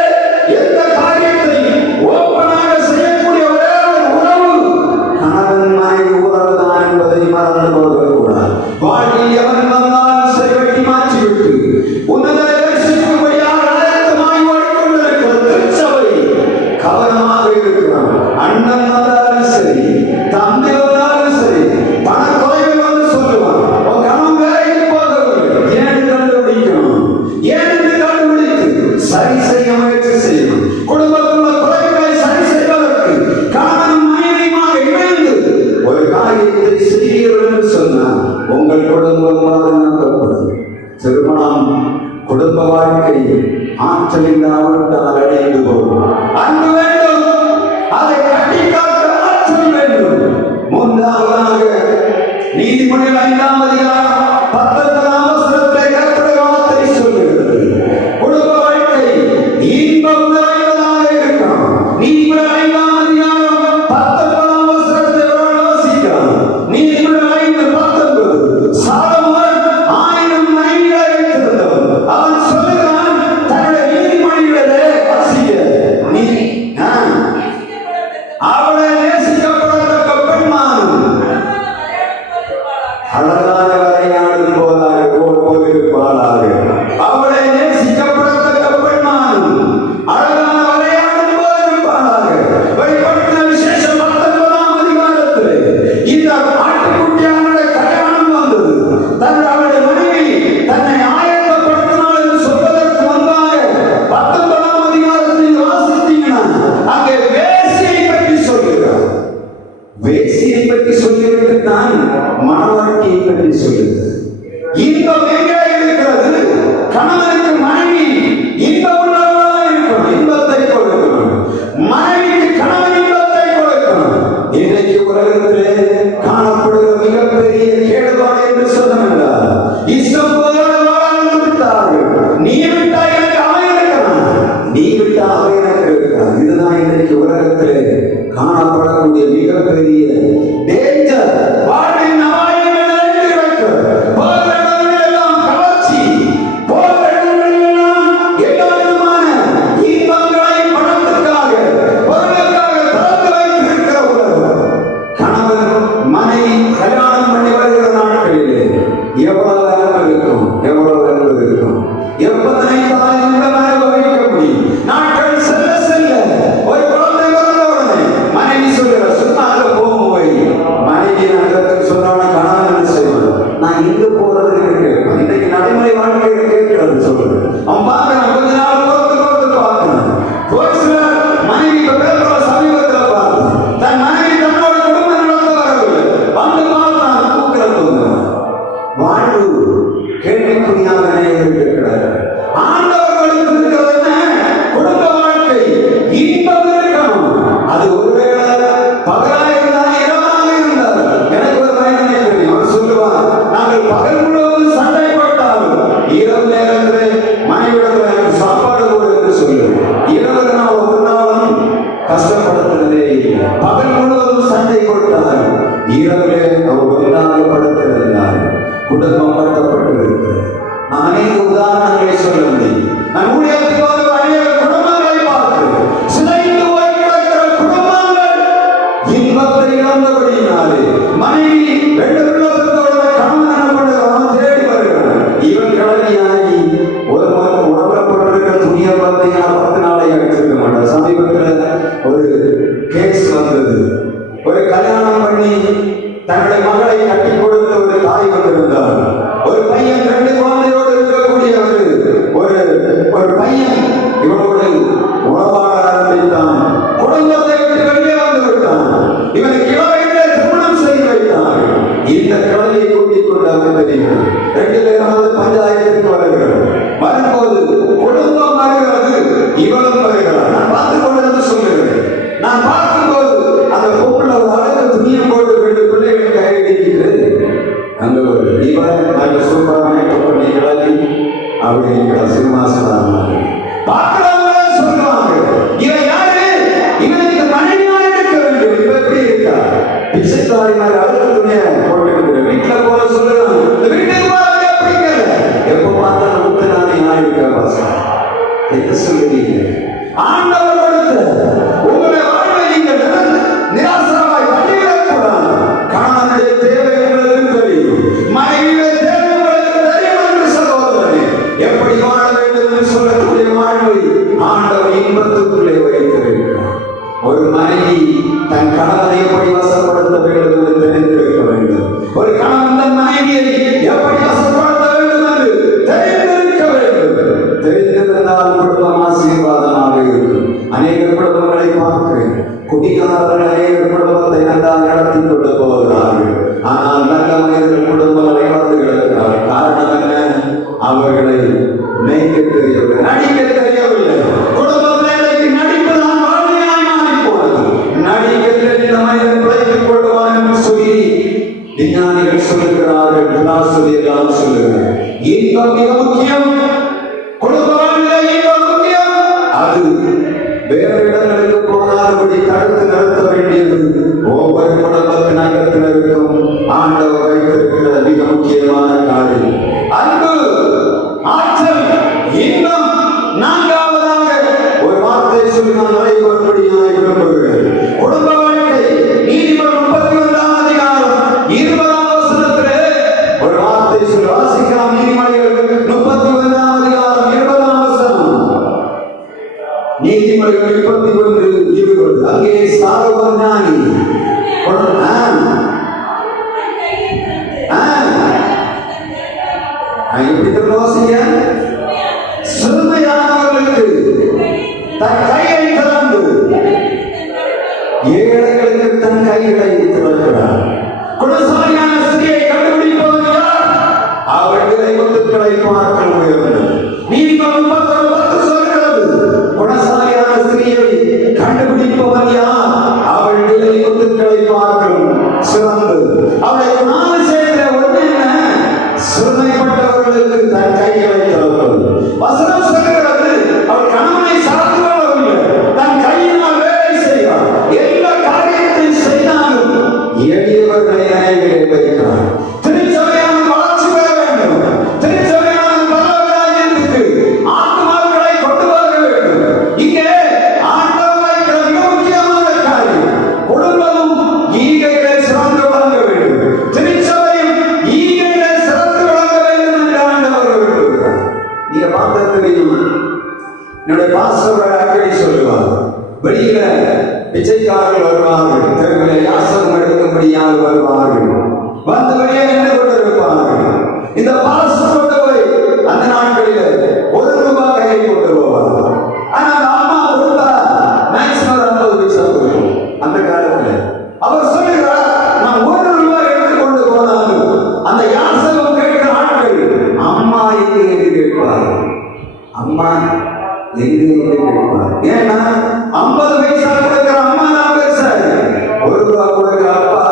எந்த காரியத்தையும் ஓப்பனாக செய்யக்கூடிய ஒரே ஒரு உறவு கணவன் மனைவி உறவு தான் என்பதை மறந்து போகக்கூடாது. வாழ்க்கையில் எவன் வந்தாலும் சரி வெட்டி மாற்றிவிட்டு உன்னதரை தரிசிக்கும்படியாக ஆயத்தமாய் ஓடிக்கொண்டிருக்கிற திருச்சபை கவனமாக இருக்கிறான். அண்ணன் வந்தாலும் சரி, தம்பி வந்தாலும் சரி, பணக்குறைவில் வந்து சொல்லுவான், உன் கணவன் வேலைக்கு போகவில்லை, ஏன் கண்டுபிடிக்கணும், ஏன் கண்டுபிடித்து சரி செய்ய முயற்சி செய்யணும். குடும்பத்துள்ள குறைகளை சரி செய்வதற்கு கணவன் மனைவியுமாக இணைந்து ஒரு காரியத்தை செய்கிறீர்கள் என்று சொன்னால் உங்கள் குடும்பம் பாதுகாக்கப்படும். திருமணம் குடும்ப வாழ்க்கை ஆற்றல் இல்லாவிட்டால் அடைந்து போகும். அன்பு வேண்டும், அதை கட்டி காக்க ஆற்றல் வேண்டும். மூன்றாவதாக நீதிமொழிகள் 5ஆம் அதிகாரம் 19ஆம் வசனத்திலே கர்த்தருடைய வார்த்தை சொல்லுகிறது, குடும்ப வாழ்க்கை இன்பம் நிறைந்ததாக இருக்கும். நீதிமொழிகள் 5ஆம் அதிகாரம் 19ஆம் வசனத்தை வாசிக்கலாம். நீதிமொழிகள் 5:19 சாலமோன் 1000 மனைவிகளை வைத்திருந்தவன். அவன் சொல்லுகிறான் தன்னுடைய நீதிமொழிகளிலே வாசிக்க, நீ அவளை நேசிக்கப்படத்தக்க பெண்மானும் அழகான வரையாடும் போலிருப்பாளாக. அவளை நேசிக்கப்படத்தக்க பெண்மானும் அழகான வரையாடும் போலிருப்பாளாக. வெளிப்படுத்தின விசேஷம் 19ஆம் அதிகாரத்திலே இந்த ஆட்டுக்குட்டியானுடைய கல்யாணம் வந்தது. அவளுடைய மனைவி தன்னை ஆயத்தப்படுத்தினாள் என்று சொல்வதற்கு முன்பாக 19ஆம் அதிகாரத்தில் வாசித்தீங்கன்னா அங்கே வேசியை பற்றி சொல்லுகிறார். வேசியை பற்றி சொல்லிவிட்டு தான் மனவாழ்க்கையை பற்றி சொல்லுகிறது. இன்பம் எங்கே இருக்கிறது? கணவனுக்கு மனைவி இன்பம் உள்ளவர்களாக இருக்கணும், இன்பத்தை கொடுக்கணும். மனைவிக்கு கணவன் இன்பத்தை கொடுக்கணும். இன்றைக்கு உலகத்திலே காணப்படுகிற மிகப்பெரிய கேடுபாடு என்று சொன்னவென்றால் இஷ்டம் போல வாழ்ந்து விட்டார்கள். நீ விட்டா எனக்கு அவன் இருக்கிறான், நீ விட்டா அவன் எனக்கு இருக்கிறான். இதுதான் இன்றைக்கு உலகத்திலே காணப்படக்கூடிய மிக 2 பேராவது பஞ்சாயத்துக்கு வருகிறது. வரும்போது குடும்பம் வருகிறது, இவளும் வருகிறார். நான் பார்த்து கொண்டு சொல்லுகிறேன். நான் பார்க்கும்போது அந்த பொருள் ஒரு அழகு துணியை போட்டு 2 பிள்ளைகள் கையடிக்கிறது. அந்த இவன் நல்ல சூப்பரான பண்ணி கிளம்பி அப்படிங்கிற சிம்மாசனம் பார்க்கிறவங்க சொல்லுவாங்க, இவன் யாரு? இவனுக்கு மனைவியா இருக்க வேண்டும். இவ எப்படி இருக்கா? பிச்சைக்காரி மாதிரி அழகு துணியை போட்டு வீட்டுல போல சொல்லுறாங்க. இந்த வீட்டுக்கு போறதே பிடிக்கல. எப்ப பார்த்தாலும் முத்து நானே ஆயிருக்க பாசா என்ன சொல்லுவீங்க? ஆண்டவர் கொடுத்த உங்களுடைய வாழ்வை நீங்கள் நிராசராய் பண்ணிவிடக்கூடாது. கணவனுடைய தேவை உங்களுக்கு தெரியும், மனைவியுடைய தேவை உங்களுக்கு தெரியும் என்று சகோதரனே, எப்படி வாழ வேண்டும் என்று சொல்லக்கூடிய வாழ்வை ஆண்டவர் இன்பத்துக்குள்ளே வைத்திருக்கிறார். ஒரு மனைவி தன் கணவனை எப்படி வசப்படுத்த வேண்டும் என்று தெரிந்திருக்க வேண்டும். ஒரு கணவன் தன் மனைவியை எப்படி வசப்படுத்த வேண்டும் என்று தெரிந்திருக்க வேண்டும். தெரிந்திருந்தால் குடும்பம் ஆசீர்வாதமாக இருக்கும். அநேக குடும்பங்களை பார்க்கிறேன். குடிகாரர்கள் அநேக குடும்பத்தை நல்லா நடத்தி கொண்டு போகிறார்கள். ஆனால் நல்ல மனிதர்கள் குடும்பங்களை வந்து கிடக்கிறார்கள். காரணம் என்ன? அவர்களை நினைக்க தெரியவில்லை, நடிக்க தெரியவில்லை. குடும்பத்தை நடிப்பதான் வாழ்க்கையாய் மாறி போனது. நடிக்க தெரிந்த மனிதன் பிழைத்துக் கொள்வான் என்று சொல்லி விஞ்ஞானிகள் சொல்லுகிறார்கள், எல்லாம் சொல்லுகிறார். இன்பம் மிக முக்கியம். குடும்ப வாழ்விலே இன்பம் முக்கியம். அது வேறு இடங்களுக்கு போகாதபடி தடுத்து நிறுத்த வேண்டியது ஒவ்வொரு குடும்பத்தின் அங்கத்தினருக்கும் ஆண்டவர் வைத்திருக்கிற மிக முக்கியமான காரியம். அன்பு, ஆற்றல், இன்பம். 4வதாக ஒரு வார்த்தை சொல்லி நான் நிறைவேறும்படியாக விரும்புகிறேன். குடும்ப வாழ்க்கை. நீதிமன்றம் 31ஆம் அதிகாரம் 20ஆம் வசனத்திலே ஒரு வார்த்தை சொல்லி வாசிக்கலாம். நீதிமொழிகள் 31ஆம் அதிகாரம் 20ஆம் வசனம். நீதிமொழிகள் 31:20. அங்கே சாலமோன் ஞானி எப்படி வாசிங்க? சிறுமையானவர்களுக்கு தன் கையை திறந்து ஏழைகளுக்கு தன் கைகளை திறக்கிறார். குணசாலியான ஸ்திரியை கண்டுபிடிப்பவன் யார்? அவள் விலை முத்துக்களை பார்க்க உயர்ந்தது. நீதிமன்றம் 10 சொல்கிறது, குணசாலியான ஸ்திரியை கண்டுபிடிப்பவன் யார்? அவள் விலை முத்துக்களை பார்க்கும் சிறந்தது. அவளை 4 சேர்க்கிற ஒன்று என்ன? சிறுமைப்பட்டவர்களுக்கு தன் கைகளை திறப்பது. வசனம் சொல்கிறது, அவள் கணவனை சார்ந்து கொள்ளவில்லை, தன் கையினால் வேலை செய்வார். எல்லா காரியத்தையும் செய்தாலும் எளியவர்களை நினைவிலே வைக்கிறார். திருச்சபையானது வளர்ச்சி பெற வேண்டும். திருச்சபையானது பரவலாயிருக்கு ஆத்மாக்களை கொண்டு வர வேண்டும். இங்கே ஆண்டவரை மிக முக்கியமான காரியம். குடும்பமும் ஈகைகளை சிறந்து வழங்க வேண்டும். திருச்சபையும் ஈகைகளை சிறந்து வழங்க வேண்டும் என்று ஆண்டவர் விரும்புகிறார். நீங்க பார்த்த தெரியும், என்னுடைய பாஸ்டர் அடிக்கடி சொல்லுவார், வெளியில பிச்சைக்காரர்கள் வருவார்கள், தெருவிலே யாசகம் எடுக்கும்படியாக வருவார்கள், வந்து வெளியே நின்று கொண்டிருப்பார்கள். இந்த பாஸ்டர் கொண்டு போய் அந்த நாட்களில் ₹1 கையை கொண்டு போவார். ஆனா அந்த அம்மா கொடுத்தா மேக்சிமம் 50 பைசா கொடுக்கும். அந்த காலத்துல அவர் சொல்லுகிறார், நான் ₹1 எடுத்து கொண்டு போனாலும் அந்த யாசகம் கேட்கிற ஆட்கள் அம்மா எங்கே என்று கேட்பார். அம்மா எங்கே என்று கேட்பார். ஏன்னா 50 பைசா கொடுக்கிற அம்மா தான் பெருசா, ₹1 கொடுக்கிற அப்பா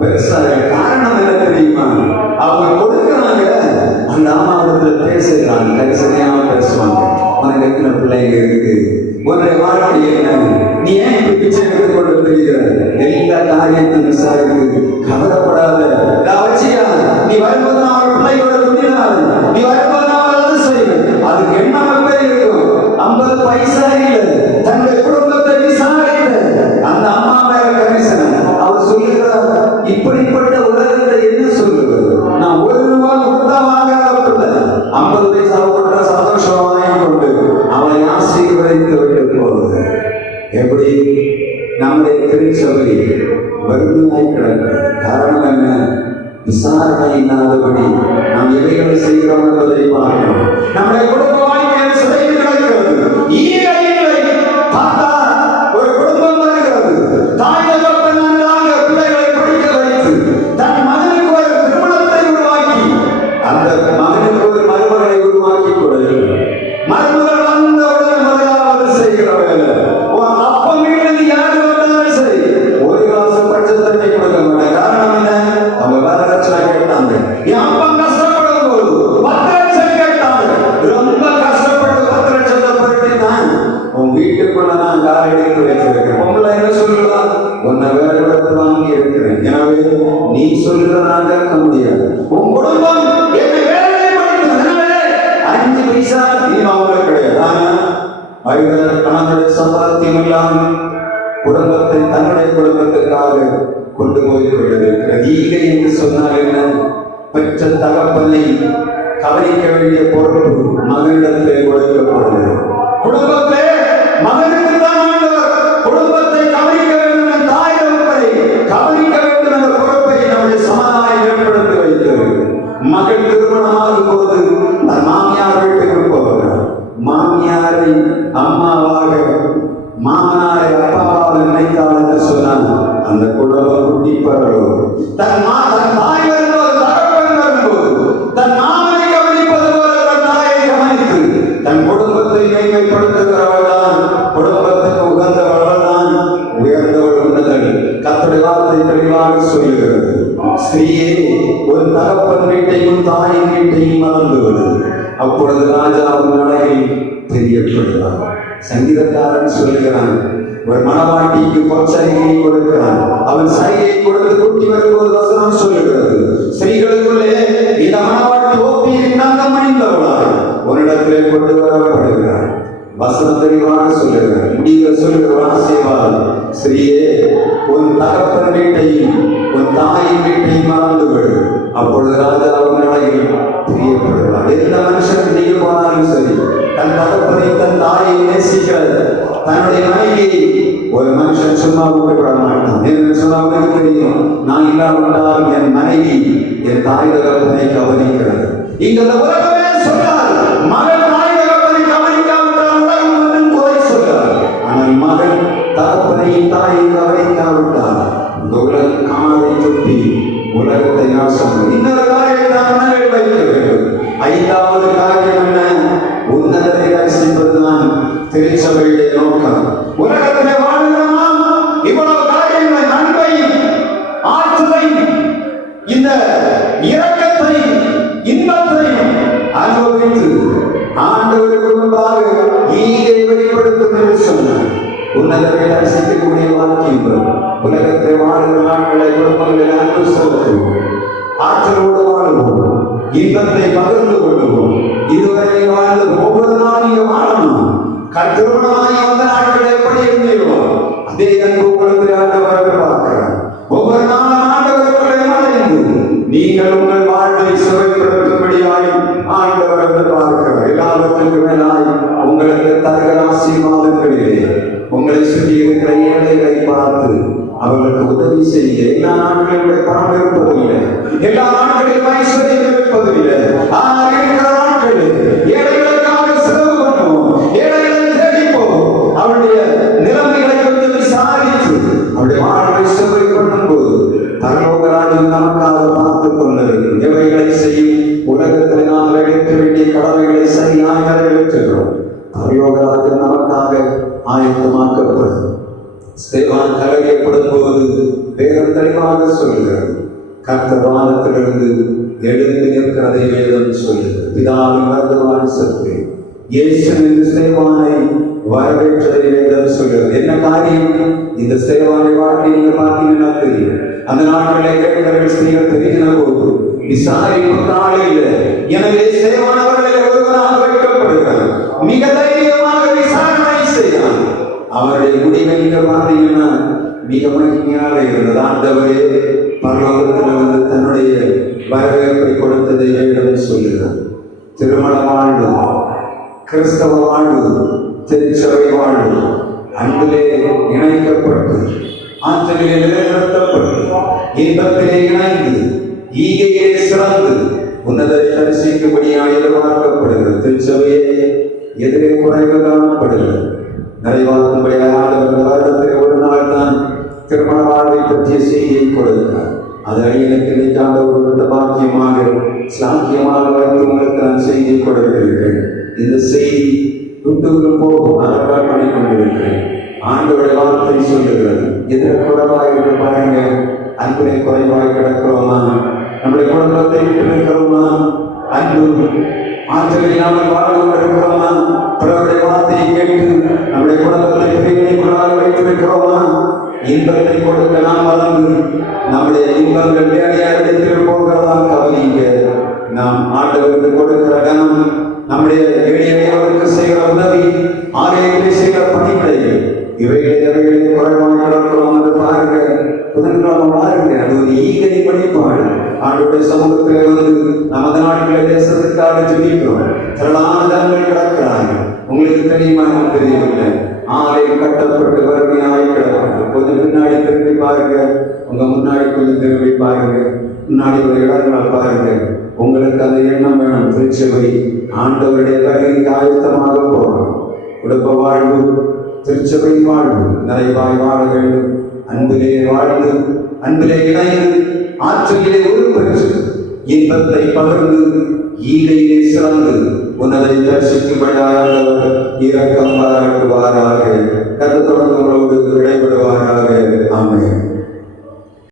பெருசா. காரணம் என்ன தெரியுமா? அவங்க கொடுக்கிறாங்க, அந்த அம்மா இடத்துல பேசுகிறாங்க, கரிசனையாக பேசுவாங்க. உனக்கு எத்தனை பிள்ளைங்க இருக்கு? உன்னுடைய வாழ்க்கை என்ன? நீ ஏன் இப்படி பிச்சை எடுத்துக் கொண்டு தெரிகிற? எல்லா காரியத்தையும் விசாரித்து கவலைப்படாத. வச்சியா நீ வரும்போது நான் அவள் பிள்ளையோட துணியாது, நீ வரும்போது நான் அவள் செய்வேன். அதுக்கு என்ன பேர் இருக்கும்? 50 பைசா இல்லை, தன்னுடைய குடும்பத்தை விசாரித்த அந்த அம்மா மேல கரிசனை. அவர் சொல்லுகிறார், இப்படிப்பட்ட உலகத்தை என்ன சொல்லுவது? நான் ₹1 கொடுத்தா வாங்காத 50 பைசா கொடுத்தா சந்தோஷம் வாங்கி கொண்டு அவளை ஆசீர்வதித்து விட்டு போகுது. எப்படி நம்முடைய திருச்சபை வறுமையாய் கிடக்கிறது. காரணம் என்ன? விசாரணை இல்லாதபடி நாம் எவைகளை செய்கிறோம் என்பதை பார்க்கிறோம். நம்முடைய குடும்ப வாழ்க்கையில் சிதைந்து கிடக்கிறது. பார்த்தா ஒரு குடும்பம் வருகிறது, தாய் தகப்பன் நன்றாக பிள்ளைகளை படிக்க வைத்து தன் மகனுக்கு ஒரு திருமணத்தை உருவாக்கி அந்த நீ சொல்லுறதா கேட்க முடியாது. உன் குடும்பம் என்ன வேலைப்படுத்துறதுனால 5 பைசா நீங்க கிடையாது. ஆனா கணவனுடைய சம்பாத்தியம் இல்லாமல் குடும்பத்தை தன்னுடைய குடும்பத்திற்காக கொண்டு போய் கொண்டிருக்கிறது. ஈகை என்று சொன்னால் என்ன? பெற்ற தகப்பனை கவனிக்க வேண்டிய பொறுப்பு மகனிடத்திலே கொடுக்கப்படுகிறது. குடும்பத்திலே மகனுக்கு தான் குடும்பத்தை கவனிக்க வேண்டும், தாய் தகப்பனை கவனிக்க வேண்டும் என்ற பொறுப்பை நம்முடைய சமுதாயம் ஏற்படுத்தி வைத்தது. மகள் திருமணமாகும் போது தன் மாமியார் வீட்டுக்கு போகிறார். மாமியாரை அம்மாவாக மாமனாரை அப்பாவாக நினைத்தாள் என்று சொன்னால் அந்த குடும்பம் குட்டிப்பறோ. தன் தாய் வரும்போது தகப்பன் வரும்போது தன் மாமனை கவனிப்பது போல தன் தாயை கவனித்து தன் குடும்பத்தை மேன்மைப்படுத்துகிறவள் தான், குடும்பத்துக்கு உகந்தவள் தான் உயர்ந்தவள் உன்னதல். கர்த்தருடைய வார்த்தை தெளிவாக சொல்லுகிறது. ஸ்திரீயே ஒரு தகப்பன் வீட்டையும் தாயின் வீட்டையும் மறந்து விடு, அப்பொழுது ராஜாவின் அழகில் தெரியப்படுவார். சங்கீதக்காரன் சொல்லுகிறான், ஒரு மணவாட்டிக்கு பொற்சரிகையை கொடுக்கிறான். அவன் சரியை கொடுத்து குட்டி வரும்போது வசனம் சொல்லுகிறது, ஸ்திரீகளுக்குள்ளே இந்த மணவாட்டி ஓப்பியின் தங்கம் அணிந்தவளாய் உன்னிடத்திலே கொண்டு வரப்படுகிறார். வசனம் தெளிவாக சொல்லுகிறார். முடிவு சொல்லுகிற ஆசீர்வாதம், ஸ்திரீயே உன் தகப்பன் வீட்டையும் உன் தாயின் வீட்டையும் மறந்து விடு, அப்பொழுது ராஜாவின் அழகில் தெரியப்படுகிறார். எந்த மனுஷன் நீங்க போனாலும் சரி, தன் தகப்பனை தன் தாயை நேசிக்கிற தன்னுடைய மனைவியை ஒரு மனுஷன் சும்மா விட்டுவிட மாட்டான். என்று சொன்னால் தெரியும், நான் இல்லாவிட்டால் என் மனைவி என் தாய் தகப்பனை கவனிக்கிறது. இங்க உலகமே சொன்னார், மகன் தாய் தகப்பனை கவனிக்காவிட்டால் உலகம் குறை சொல்றார். ஆனால் மகன் தகப்பனையும் தாயை கவனிக்காவிட்டால் இந்த உலகம் காலை சுற்றி உலகத்தை நாசம். இன்னொரு காரியத்தை நாம் மனதில் வைக்க வேண்டும். 5வது காரியம் என்ன? உன்னதத்தை ரசிப்பதுதான் திருச்சபையுடைய நோக்கம். உலகத்திலே வாழ்கிறோமா? இவ்வளவு காரியங்களை, அன்பை, ஆற்றலை, இந்த இரக்கத்தை, இன்பத்தை அனுபவித்து ஆண்டவருக்கு முன்பாக ஈகை வெளிப்படுத்தும் என்று சொன்னார். உன்னதத்தை ரசிக்கக்கூடிய வாக்கியங்கள் உலகத்தை வாழ்கிற நாட்களை குடும்பங்களில் அன்பு செலுத்துவோம், ஆற்றலோடு வாழ்வோம், இன்பத்தை பகிர்ந்து கொள்வோம். இதுவரை வாழ்ந்து ஒவ்வொரு நாளையும் வாழணும். திருமணமாகி வந்த நாட்கள் எப்படி இருந்தீர்களோ அதே அன்பு உங்களுக்கு ஆண்டவர்கள் பார்க்கிறார். ஒவ்வொரு நாளும் ஆண்டவர்களை மறைந்து நீங்கள் உங்கள் வாழ்வை சுவைப்படுத்தும்படியாய் ஆண்டவர்கள் பார்க்கிறார். எல்லாவற்றுக்கும் மேலாய் உங்களுக்கு தருகிற ஆசீர்வாதங்களிலே உங்களை சுற்றி இருக்கிற ஏழைகளை பார்த்து அவர்களுக்கு உதவி செய்ய எல்லா நாட்களிலும் பணம் இருப்பதில்லை, எல்லா நாட்களிலும் ஐஸ்வர்யம் இருப்பதில்லை. ஆனால் இருக்கிற நாட்களில் ஏழைகளுக்காக செலவு பண்ணுவோம், ஏழைகளை தேடிப்போம், அவருடைய நிலைமைகளை கொஞ்சம் விசாரித்து அவருடைய வாழ்வை செலவு பண்ணும் போது பரலோகராஜன் நமக்காக பார்த்துக் கொண்டிருக்கும். எவைகளை செய்யும் உலகத்தில் நாம் நிறைவேற்ற வேண்டிய கடமைகளை சரியாக நிறைவேற்றுகிறோம். பரலோகராஜன் நமக்காக ஆயத்தமாக்கப்படும். ஸ்தேவான் கலவையப்படும் போது வேதம் தெளிவாக சொல்லுகிறது, கர்த்தர் வானத்திலிருந்து எழுந்து நிற்கிறதை வேதம் சொல்லுகிறது. பிதாவின் வர்த்தமான சத்து இயேசு என்று ஸ்தேவானை வரவேற்றதை வேதம் சொல்லுகிறது. என்ன காரியம்? இந்த ஸ்தேவானை வாழ்க்கை நீங்க பார்த்தீங்கன்னா தெரியும். அந்த நாட்களை கேட்கிறவர்கள் ஸ்திரீகள் தெரிகிற போது விசாரிப்பு காலையில் எனவே ஸ்தேவான் அவர்களை ஒருவராக வைக்கப்படுகிறார். மிக தைரியமாக விசாரணை செய்தார். அவருடைய முடிவை நீங்க பார்த்தீங்கன்னா மிக மகிமையாக இருந்தது. ஆண்டவரே பரலோகத்திலிருந்து தன்னுடைய வரவேற்பை கொடுத்ததை வேதம் சொல்லுகிறார். திருமண வாழ்வு, கிறிஸ்தவ வாழ்வு, திருச்சபை வாழ்வு அன்பிலே இணைக்கப்பட்டு ஆற்றலிலே நிலைநிறுத்தப்பட்டு இன்பத்திலே இணைந்து ஈகையிலே சிறந்து உன்னதத்தை தரிசிக்கும்படியாக எதிர்பார்க்கப்படுகிறது. திருச்சபையே எதிரே குறைவு காணப்படுகிறது. நிறைவாக்கும்படியாக வருடத்தில் ஒரு நாள் தான் திருமண வாழ்வை பற்றிய செய்தியை கொடுக்கிறார். அது அடியனுக்கு நினைக்காத ஒரு பாக்கியமாக சாக்கியமாக வைத்து உங்களுக்கு நான் செய்தியை கொடுக்கிறேன். இந்த செய்தி விட்டு போகும் அதற்காக பண்ணி கொண்டிருக்கிறேன். ஆண்டோட வார்த்தை சொல்லுகிறது, எதிர் குறைவாக என்று பாருங்க. அன்புரை குறைவாக கிடக்கிறோமா? நம்முடைய குடும்பத்தை விட்டு இருக்கிறோமா? அன்பு ஆற்றல் இல்லாமல் வாழ்ந்து கொண்டிருக்கிறோமா? பிறருடைய வார்த்தையை கேட்டு நம்முடைய குடும்பத்தை பிரிவினைக்குள்ளாக வைத்திருக்கிறோமா? இன்பத்தை கொடுக்க நாம் மறந்து நம்முடைய இன்பங்கள் வேலையாயிடத்தில் போகிறதா கவனிங்க. நாம் ஆண்டவருக்கு கொடுக்கிற கனம், நம்முடைய எளியவருக்கு செய்கிற உதவி, ஆலயத்தை செய்கிற பணிவிடைகள், இவைகளை குறைவாக கிடக்கிறோம் என்று பாருங்க. புதன்கிழமை பாருங்க, அது ஒரு ஈகை வழிபாடு. ஆண்டுடைய சமூகத்தில் வந்து நமது நாட்டில தேசத்துக்காக ஜெபிக்கிறோம். திரளான ஜனங்கள் கிடக்கிறார்கள். உங்களுக்கு தெரியுமா? தெரியவில்லை. ஆலயம் கட்டப்பட்டு வறுமையாய் கிடக்கிறது. கொஞ்சம் பின்னாடி திரும்பி பாருங்க, உங்க முன்னாடி கொஞ்சம் திரும்பி பாருங்க, முன்னாடி ஒரு இடங்களை பாருங்க. உங்களுக்கு அந்த எண்ணம் வேணும். திருச்சபை ஆண்டவருடைய வருகைக்கு ஆயத்தமாக போகணும். குடும்ப வாழ்வு, திருச்சபை வாழ்வு நிறைவாய் வாழ வேண்டும். அன்பிலே வாழ்ந்து, அன்பிலே இணைந்து, ஆற்றலிலே உருப்பெற்று, இன்பத்தை பகிர்ந்து, ஈகையிலே சிறந்து உன்னதை தரிசிக்கும்படியாக இரக்கம் பாராட்டுவாராக. கருத்துடன் உங்களோடு விடைபெறுவாராக. ஆமென்.